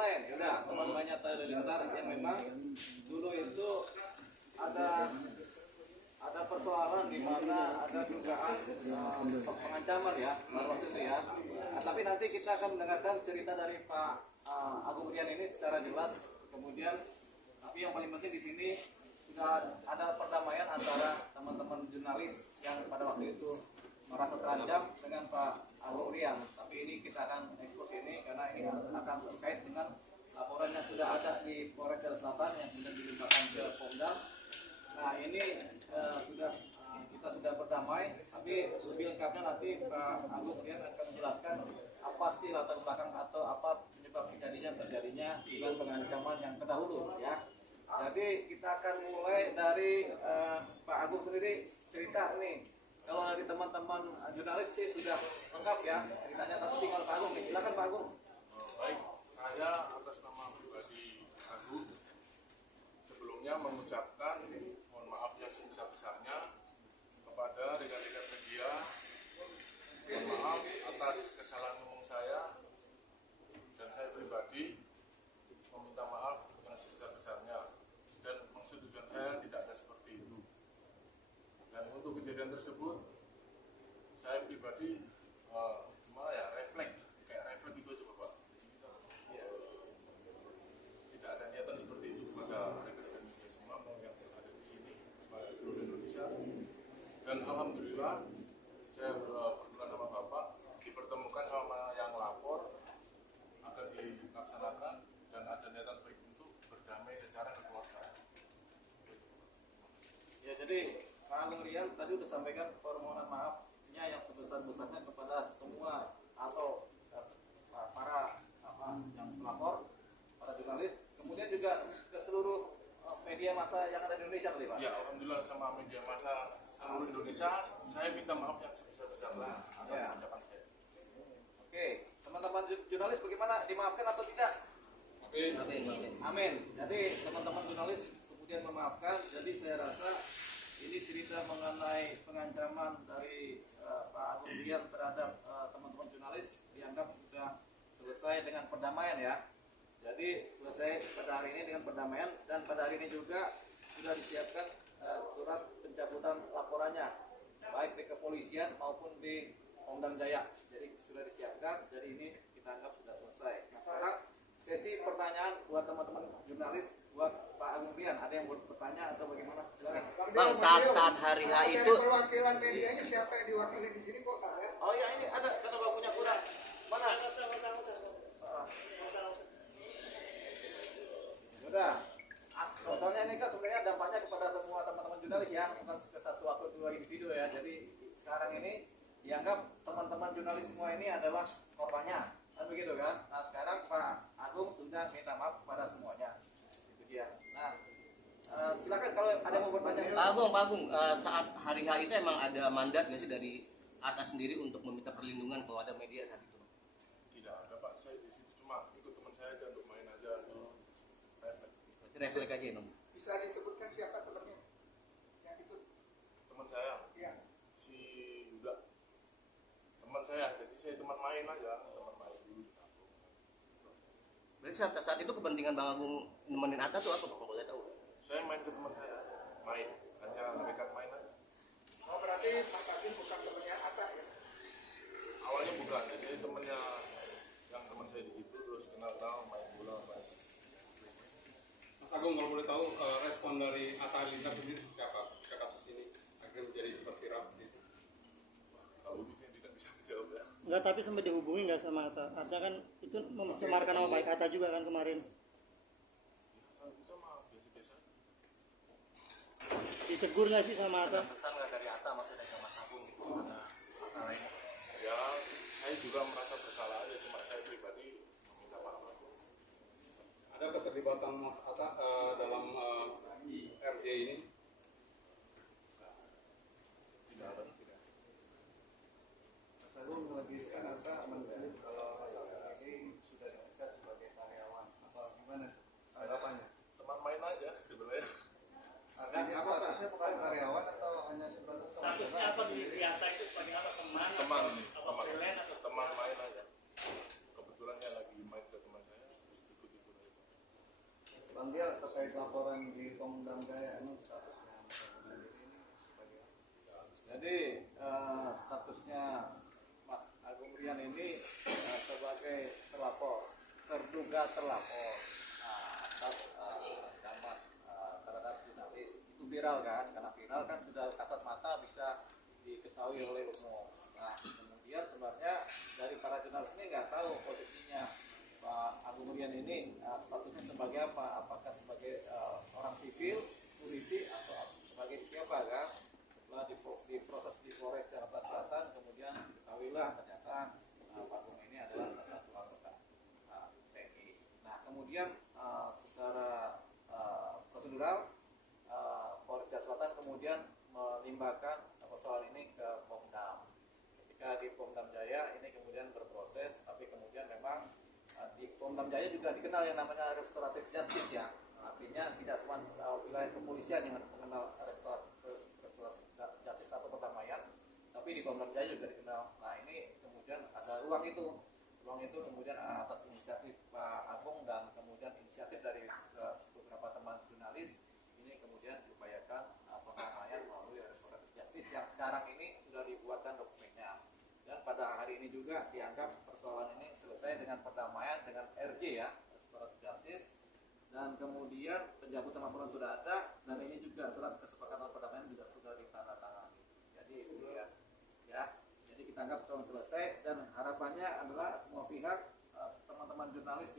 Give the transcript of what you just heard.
main. Ya udah, teman mainnya Atta Halilintar yang memang dulu itu ada persoalan di mana ada dugaan pengancaman ya waktu itu ya. Nah, tapi nanti kita akan mendengarkan cerita dari Pak Agung Rian ini secara jelas. Kemudian tapi yang paling penting di sini sudah ada perdamaian antara teman-teman jurnalis yang pada waktu itu merasa terancam dengan Pak Agung Rian. Tapi ini kita akan ekspos ini karena ini akan terkait dengan laporan yang sudah ada di Polres Jakarta Selatan yang sudah dilimpahkan ke Polda. Nah ini kita sudah berdamai, tapi lebih lengkapnya nanti Pak Agung Rian akan menjelaskan apa sih latar belakang atau apa penyebab terjadinya dengan pengancaman yang terdahulu ya. Jadi kita akan mulai dari Pak Agung sendiri cerita nih. Kalau dari teman-teman jurnalis sih sudah lengkap ya ceritanya, tapi tinggal Pak Agung nih. Silakan Pak Agung. Baik, saya atas nama pribadi Agung sebelumnya mengucapkan mohon maaf yang sebesar-besarnya kepada rekan-rekan media. Mohon maaf atas kesalahan ngomong saya, dan saya pribadi meminta maaf yang sebesar-besarnya, dan maksud tujuan saya tidak ada seperti itu. Dan untuk kejadian tersebut saya pribadi gimana ya, refleks itu aja Bapak. Tidak ada niatan seperti itu kepada rekan-rekan media semua yang ada di sini pada seluruh Indonesia. Dan alhamdulillah saya berkenan sama Bapak dipertemukan sama yang lapor agar dilaksanakan dan ada niatan baik untuk berdamai secara kekeluargaan. Ya jadi Pak Agung Rian tadi sudah sampaikan permohonan maafnya yang sebesar-besarnya kepada semua atau para yang pelapor, para jurnalis, kemudian juga ke seluruh media massa yang ada di Indonesia tadi Pak. Ya alhamdulillah sama media massa seluruh Indonesia saya minta maaf yang sebesar-besarnya atas ucapan saya. Oke, teman-teman jurnalis bagaimana, dimaafkan atau tidak? Amin. Amin. Jadi teman-teman jurnalis kemudian memaafkan. Jadi saya rasa ini cerita mengenai pengancaman dari Pak Agung Rian terhadap teman-teman jurnalis dianggap sudah selesai dengan perdamaian ya. Jadi selesai pada hari ini dengan perdamaian, dan pada hari ini juga sudah disiapkan surat pencabutan laporannya baik di kepolisian maupun di Pondam Jaya. Jadi sudah disiapkan. Jadi ini kita anggap sudah selesai. Nah sekarang sesi pertanyaan buat teman-teman jurnalis, buat Pak Agung Rian. Ada yang bertanya atau bagaimana? Silakan. Bang, saat hari H itu perwakilan medianya siapa yang diwakili di sini kok ada? Oh ya ini ada, karena bakunya kurang. Mana? Sudah. Soalnya ini kan sebenarnya dampaknya kepada semua teman-teman jurnalis ya, bukan ke satu atau dua individu ya. Jadi sekarang ini dianggap teman-teman jurnalis semua ini adalah korbannya, kan begitu kan? Nah sekarang Pak Agung sudah minta maaf kepada semuanya. Itu dia. Nah silakan kalau ada yang mau bertanya. Pak Agung, saat hari H itu emang ada mandat nggak sih dari atas sendiri untuk meminta perlindungan kalau ada media saat itu? Tidak ada Pak, saya di situ cuma ikut teman saya aja untuk main aja. Refleks. Berarti refleks aja nom. Bisa disebutkan siapa temannya yang itu? Teman saya Iya. si Yuda, teman saya, jadi saya teman main aja, teman main dulu di kampung. Berarti saat itu kepentingan Bang Agung nemenin Atta tuh apa Bang, boleh tahu? Saya main ke teman saya, main, hanya rekan main aja. Oh berarti Mas Agis bukan temannya Atta ya? Awalnya bukan, jadi temennya yang teman saya di situ terus kenal main bola main. Mas Agung, kalau boleh tahu respon dari Atta Halilintar sendiri seperti apa ketika kasus ini akhirnya menjadi seperti viral seperti itu? Kalau ini tidak bisa dijawab ya. Enggak, tapi sampai dihubungi nggak sama Atta? Atta kan itu mencemarkan nama baik Atta juga kan kemarin. Kalau kita mah biasa-biasa. Ditegur nggak sih sama Atta? Pesan nggak dari Atta maksudnya ke Mas Agung gitu, ada masalah ini? Ya, saya juga merasa bersalah aja, cuma saya pribadi meminta maaf. Ada keterlibatan Mas Atta dalam RJ ini? Tidak ada, tidak. Mas Agung lebih kan Atta mengklaim kalau masalah ini sudah diangkat sebagai karyawan. Apa gimana tanggapannya? Teman main aja sebenarnya. Artinya statusnya bukan karyawan atau hanya sebatas Statusnya apa di Atta itu sebagai apa, teman atau freelance atau Teman main aja. Kebetulan dia lagi main ke teman saya, terus ikut terkait laporan di Pemdam Jaya ini statusnya Mas Agung sendiri ini sebagai Jadi statusnya Mas Agung Rian ini sebagai terduga terlapor atas ancaman terhadap jurnalis. Itu viral kan, karena viral kan sudah kasat mata bisa diketahui oleh umum. Nah, kemudian sebenarnya dari para jurnalis ini nggak tahu posisinya Pak Agung Rian ini statusnya sebagai apa? Apakah sebagai orang sipil, security, atau sebagai siapa kan? Setelah diproses di Polres Jakarta Selatan, kemudian diketahuilah ternyata Pak Agung ini adalah salah satu anggota TNI. Nah, kemudian secara prosedural Polres Jakarta Selatan kemudian melimpahkan persoalan ini ke Pomdam. Ketika di Pomdam Jaya ini kemudian berproses, tapi kemudian memang di Pomdam Jaya juga dikenal yang namanya restoratif justice ya. Artinya tidak cuma wilayah kepolisian yang mengenal restoratif justice atau perdamaian, tapi di Pomdam Jaya juga dikenal. Nah, ini kemudian ada ruang itu kemudian atas inisiatif Pak Agung dan kemudian inisiatif dari beberapa teman jurnalis ini kemudian diupayakan perdamaian melalui restoratif justice yang sekarang ini sudah dibuatkan dokumennya. Dan pada hari ini juga dianggap persoalan ini selesai dengan perdamaian dengan RJ ya, restoratif justice, dan kemudian pencabutan laporan sudah ada, dan ini juga surat kesepakatan perdamaian juga sudah ditandatangani. Jadi ya, jadi kita anggap persoalan selesai dan harapannya adalah semua pihak teman-teman jurnalis